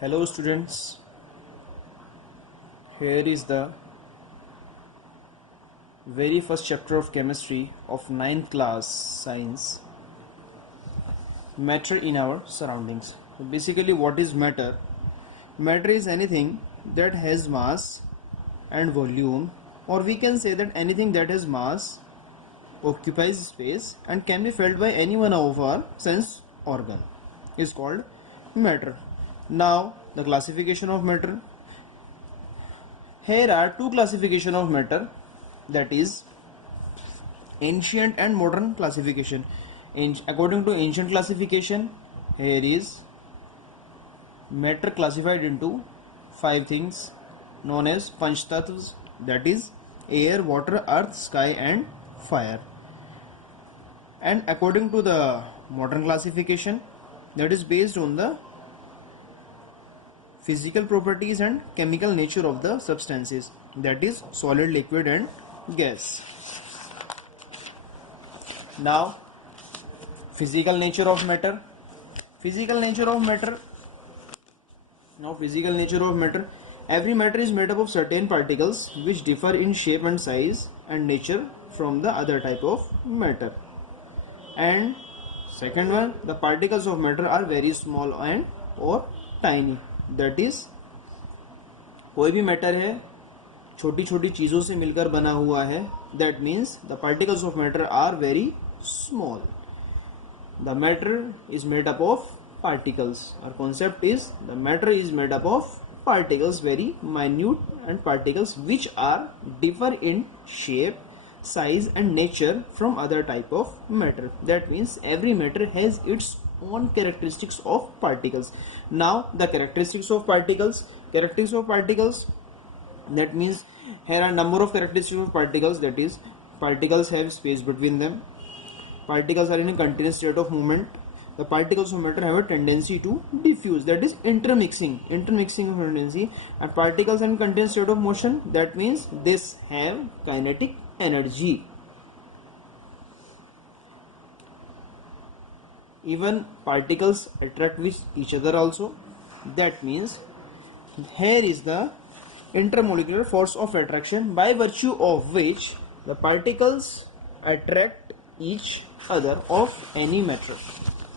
Hello students, here is the very first chapter of chemistry of 9th class science, matter in our surroundings. So basically what is matter? Matter is anything that has mass and volume, or we can say that anything that has mass occupies space and can be felt by any one of our sense organ is called matter. Now the classification of matter. Here are two classification of matter, that is ancient and modern classification. According to ancient classification, here is matter classified into 5 things known as Panch Tattvas, that is air, water, earth, sky and fire. And according to the modern classification, that is based on the physical properties and chemical nature of the substances, that is solid, liquid and gas. Now physical nature of matter. Every matter is made up of certain particles which differ in shape and size and nature from the other type of matter. And second one, the particles of matter are very small and or tiny. That is कोई भी matter है छोटी छोटी चीजों से मिलकर बना हुआ है, that means the particles of matter are very small. The matter is made up of particles. Our concept is the matter is made up of particles, very minute and particles which are differ in shape, size and nature from other type of matter. That means every matter has its own characteristics of particles. Now the characteristics of particles, that means here are number of characteristics of particles, that is particles have space between them, particles are in a continuous state of movement, the particles of matter have a tendency to diffuse, that is intermixing of tendency, and particles are in continuous state of motion, that means this have kinetic energy. Even particles attract with each other also, that means here is the intermolecular force of attraction by virtue of which the particles attract each other of any matter.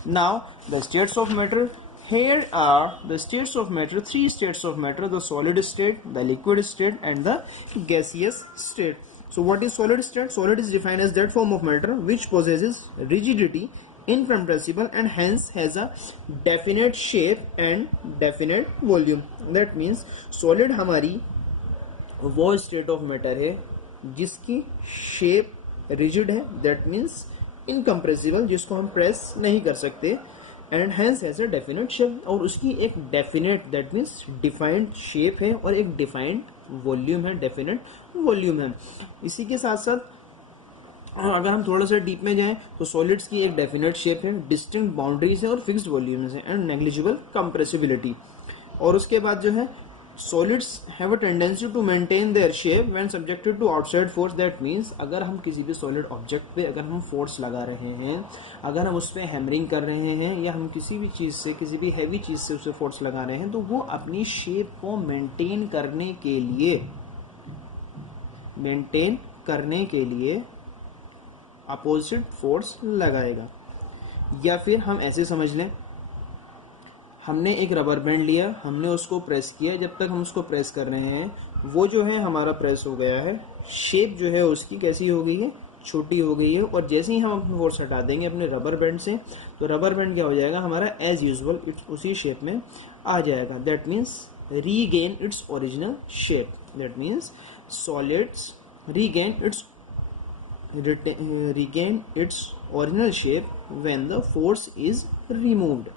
Now the states of matter. Here are the states of matter, 3 states of matter: the solid state, the liquid state and the gaseous state. So what is solid state? Solid is defined as that form of matter which possesses rigidity, incompressible and hence has a definite shape and definite volume. That means solid हमारी वो state of matter है जिसकी shape rigid है, that means incompressible, जिसको हम press नहीं कर सकते, and hence has a definite shape, और उसकी एक definite, that means defined shape है और एक defined वॉल्यूम है, डेफिनेट वॉल्यूम है. इसी के साथ साथ अगर हम थोड़ा सा डीप में जाएं तो सॉलिड्स की एक डेफिनेट शेप है, डिस्टिंक्ट बाउंड्रीज है और फिक्स्ड वॉल्यूम्स है एंड नेग्लिजिबल कंप्रेसिबिलिटी. और उसके बाद जो है solids have a tendency to maintain their shape when subjected to outside force. That means अगर हम किसी भी सॉलिड ऑब्जेक्ट पे अगर हम फोर्स लगा रहे हैं, अगर हम उस पर हैमरिंग कर रहे हैं या हम किसी भी चीज से, किसी भी हैवी चीज से उसे फोर्स लगा रहे हैं, तो वो अपनी शेप को मेंटेन करने के लिए अपोजिट फोर्स लगाएगा. या फिर हम ऐसे समझ लें, हमने एक रबर बैंड लिया, हमने उसको प्रेस किया, जब तक हम उसको प्रेस कर रहे हैं वो जो है हमारा प्रेस हो गया है, शेप जो है उसकी कैसी हो गई है, छोटी हो गई है. और जैसे ही हम अपनी फोर्स हटा देंगे अपने रबर बैंड से, तो रबर बैंड क्या हो जाएगा हमारा एज यूजुअल उसी शेप में आ जाएगा. That means regain its original shape. That means solids regain its original shape when the force is removed.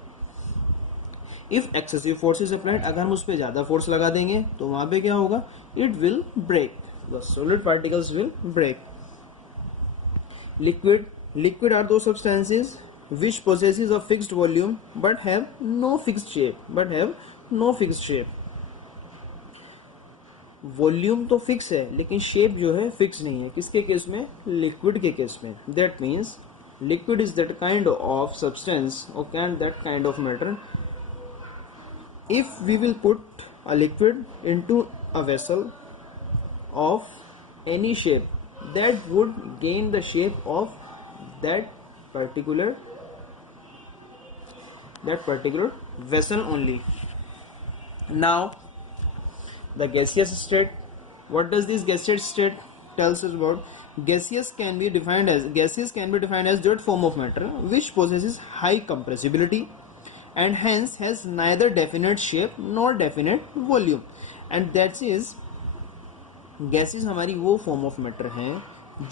If excessive force is applied, अगर हम उस पर ज्यादा फोर्स लगा देंगे तो वहां पे क्या होगा, it will break, the solid particles will break. Liquid are those substances which possesses a fixed volume but have no fixed shape. Volume तो फिक्स है लेकिन शेप जो है फिक्स नहीं है. किसके केस में? लिक्विड के केस में. That means liquid is that kind of substance और that kind of matter if we will put a liquid into a vessel of any shape, that would gain the shape of that particular vessel only. Now the gaseous state, what does this gaseous state tells us about? Gaseous can be defined as that form of matter which possesses high compressibility and hence has neither definite shape nor definite volume. And that is, gases हमारी वो form of matter हैं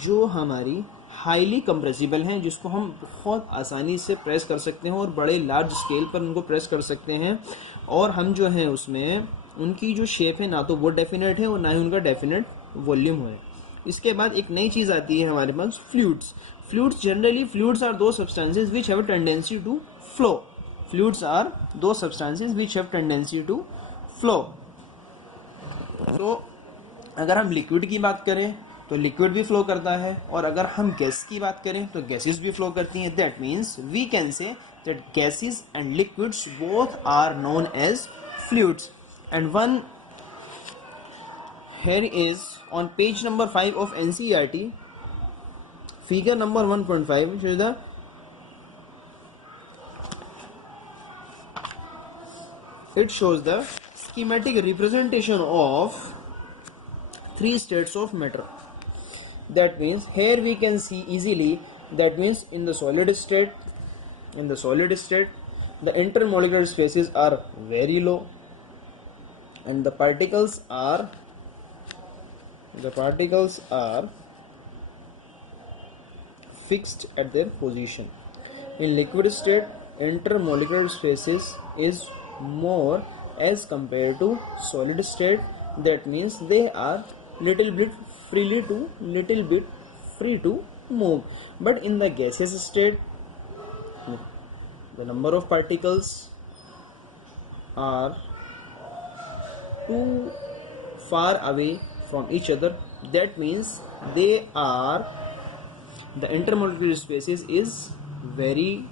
जो हमारी highly compressible हैं, जिसको हम बहुत आसानी से प्रेस कर सकते हैं और बड़े लार्ज स्केल पर उनको प्रेस कर सकते हैं, और हम जो हैं उसमें उनकी जो शेप है ना तो वो डेफिनेट है और ना ही उनका डेफिनेट वॉल्यूम है. इसके बाद एक नई चीज़ आती है हमारे पास, फ्लूइड्स. जनरली फ्लूइड्स आर दो substances which have a tendency to flow. तो अगर हम लिक्विड की बात करें तो लिक्विड भी फ्लो करता है, और अगर हम गैस की बात करें तो गैसेस भी फ्लो करती हैं. That means we can say that gases and liquids both are known as fluids. And one here is on page number 5 of NCERT, figure number 1.5 shows the schematic representation of three states of matter. That means here we can see easily, that means in the solid state the intermolecular spaces are very low and the particles are fixed at their position. In liquid state intermolecular spaces is more as compared to solid state. That means they are little bit free to move. But in the gaseous state the number of particles are too far away from each other. That means the intermolecular spaces is very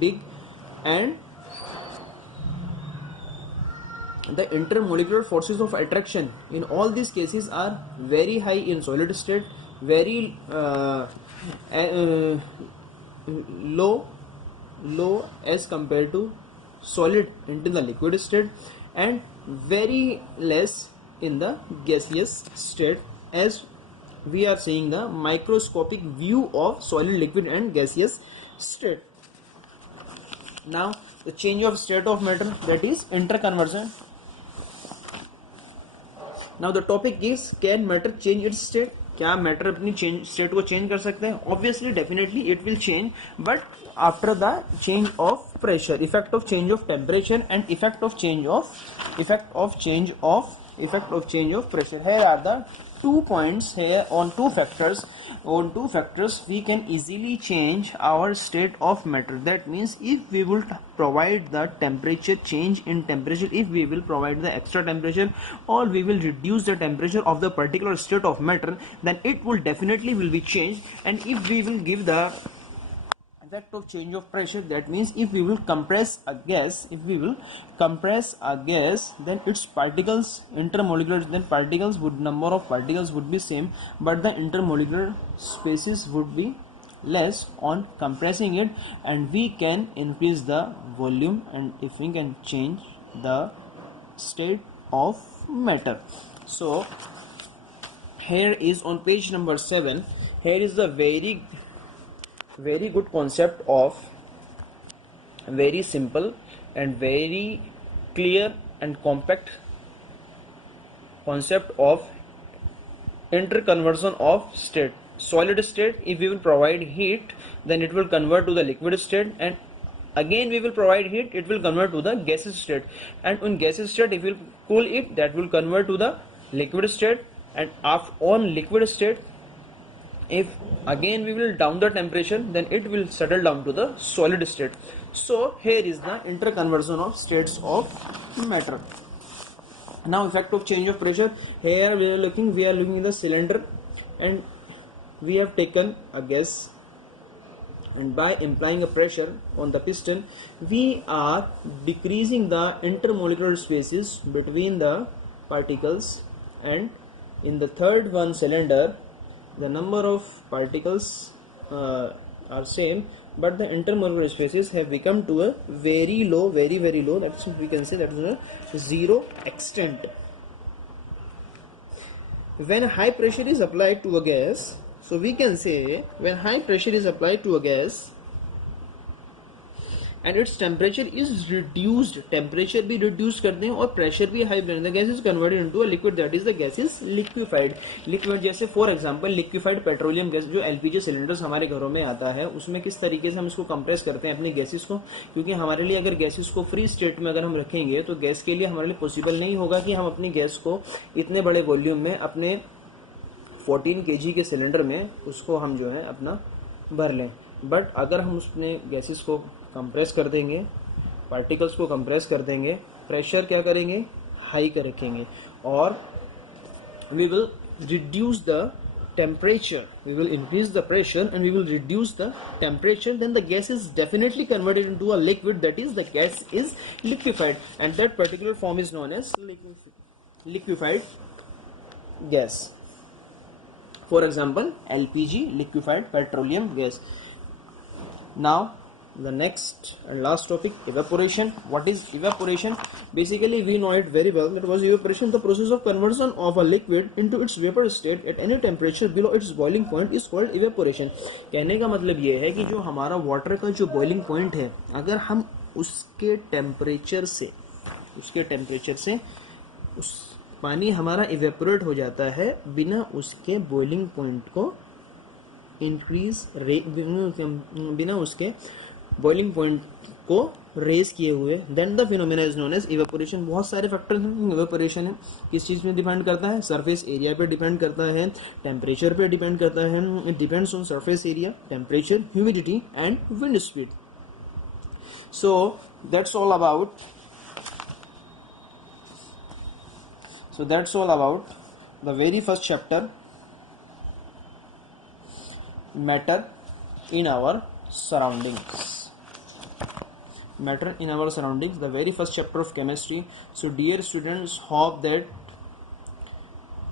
big, and the intermolecular forces of attraction in all these cases are very high in solid state, very low as compared to solid into the liquid state, and very less in the gaseous state, as we are seeing the microscopic view of solid, liquid and gaseous state. Now the change of state of matter, that is interconversion. Now the topic is, can matter change its state? क्या matter अपनी state को change कर सकते हैं? Obviously definitely it will change, but after the change of pressure, effect of change of temperature and effect of change of pressure. Here are the 2 points. Here on two factors we can easily change our state of matter. That means if we will provide the temperature change in temperature, if we will provide the extra temperature, or we will reduce the temperature of the particular state of matter, then it will definitely will be changed. And if we will give the effect of change of pressure, that means if we will compress a gas, then its particles, number of particles would be same, but the intermolecular spaces would be less on compressing it, and we can increase the volume, and if we can change the state of matter. So here is on page number 7, here is the very good concept of, very simple and very clear and compact concept of interconversion of state. Solid state, if we will provide heat, then it will convert to the liquid state, and again we will provide heat, it will convert to the gaseous state, and in gaseous state if we will cool it, that will convert to the liquid state, and on liquid state if again we will down the temperature, then it will settle down to the solid state. So here is the interconversion of states of matter. Now effect of change of pressure. Here we are looking in the cylinder, and we have taken a gas and by applying a pressure on the piston we are decreasing the intermolecular spaces between the particles, and in the third one cylinder the number of particles are same, but the intermolecular spaces have become to a very low, very low, that's we can say that is a zero extent. When high pressure is applied to a gas, so we can say when high pressure is applied to a gas and its temperature is reduced, temperature भी reduce कर दें और pressure भी high बने, the gas is converted into a liquid, that is the gas is liquefied. Liquid जैसे for example liquefied petroleum gas जो LPG cylinders हमारे घरों में आता है, उसमें किस तरीके से हम इसको कंप्रेस करते हैं अपनी गैसेस को, क्योंकि हमारे लिए अगर गैसेस को फ्री स्टेट में अगर हम रखेंगे तो गैस के लिए हमारे लिए पॉसिबल नहीं होगा कि हम अपनी गैस को इतने बड़े वॉल्यूम में अपने 14 kg के सिलेंडर में उसको हम जो है अपना भर लें. बट अगर हम उसमें गैसेस को कंप्रेस कर देंगे, पार्टिकल्स को कंप्रेस कर देंगे, प्रेशर क्या करेंगे, हाई कर रखेंगे, और we will reduce the temperature, we will increase the pressure and we will reduce the temperature, then the gas is definitely converted into a liquid, that is the gas is liquefied, and that particular form is known as liquefied gas. For example LPG, liquefied petroleum gas. Now the next and last topic, evaporation. What is evaporation? Basically we know it very well. That was evaporation, the process of conversion of a liquid into its vapor state at any temperature below its boiling point is called evaporation. कहने का मतलब ये है कि जो हमारा water का जो बॉइलिंग पॉइंट है, अगर हम उसके टेम्परेचर से उस पानी हमारा इवेपोरेट हो जाता है बिना उसके बॉइलिंग पॉइंट को इंक्रीज, बिना उसके बॉइलिंग पॉइंट को रेज किए हुए, then the phenomena is known as evaporation. बहुत सारे फैक्टर्स हैं इवेपोरेशन है, किस चीज़ में डिपेंड करता है, सरफेस एरिया पे डिपेंड करता है, टेम्परेचर पे डिपेंड करता है. It depends on surface area, temperature, humidity and wind speed. So that's all about the very first chapter, matter in our surroundings. The very first chapter of chemistry. So dear students, hope that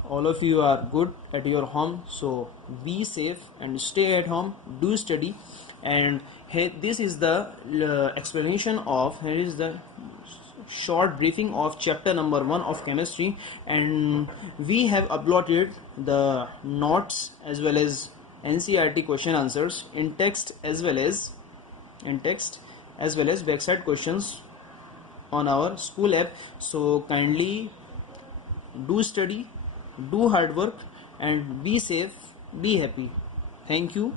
all of you are good at your home, so be safe and stay at home, do study. And here this is the explanation of, here is the short briefing of chapter number 1 of chemistry, and we have uploaded the notes as well as NCERT question answers in text as well as backside questions on our school app. So kindly do study, do hard work, and be safe, be happy. Thank you.